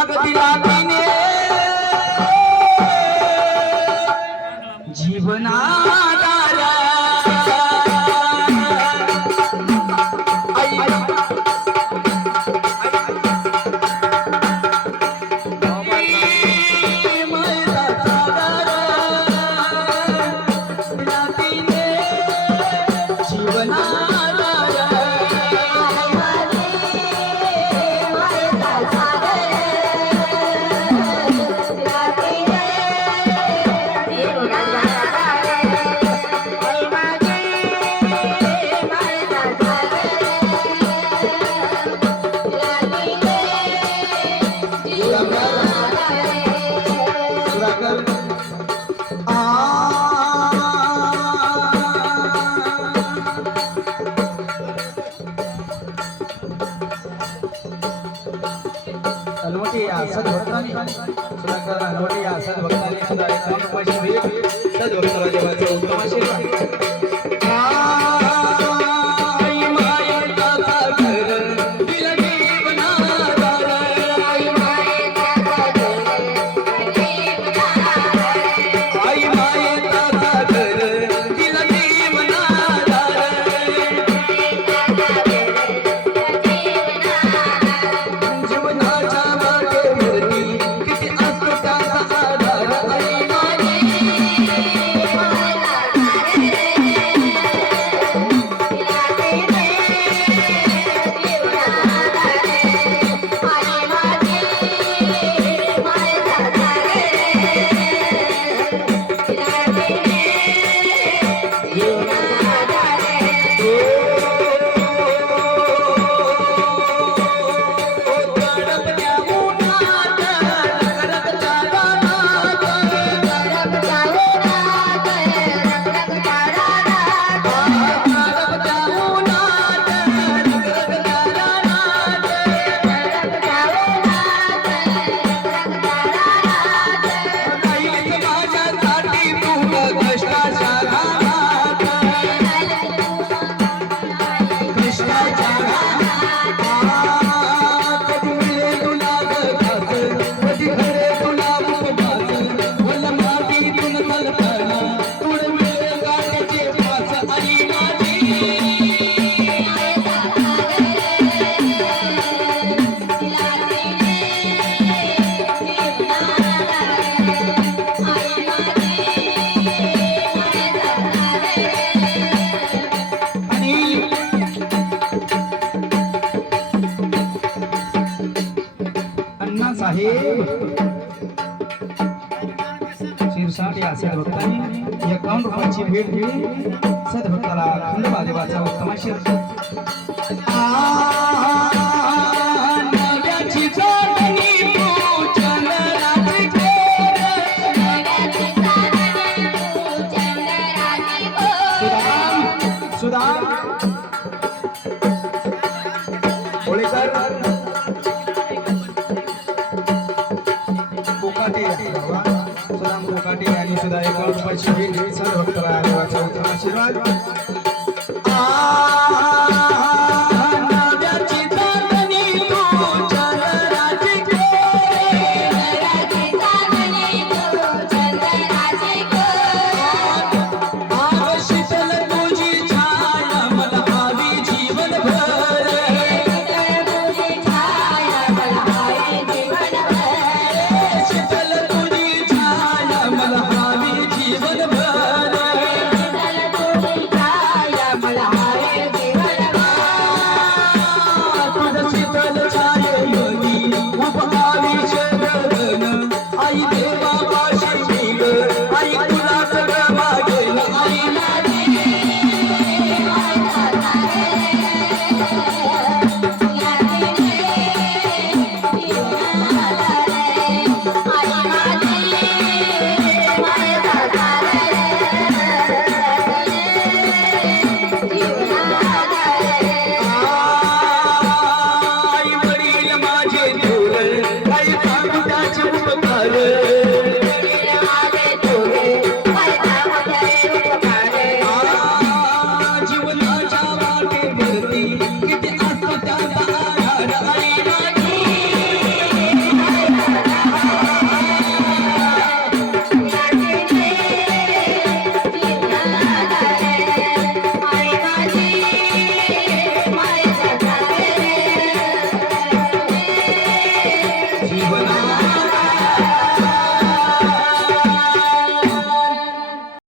अगदीला तिने सद्भक्तांनी. सुधाकर हनुमती असद भक्तांनी सुद्धा एकावन्न रुपयाची उत्तम आशीर्वाद. साहेब. शिरसाट या सद्भक्तांनी एकावन्न रुपयाची भेट दिली सद्भक्ताला खंड महादेवाचा उत्तम आशीर्वाद कोकाटे यांनी सुद्धा एका रुपयाची भेट दिली सर्व भक्ताला देवाचा उत्तम आशीर्वाद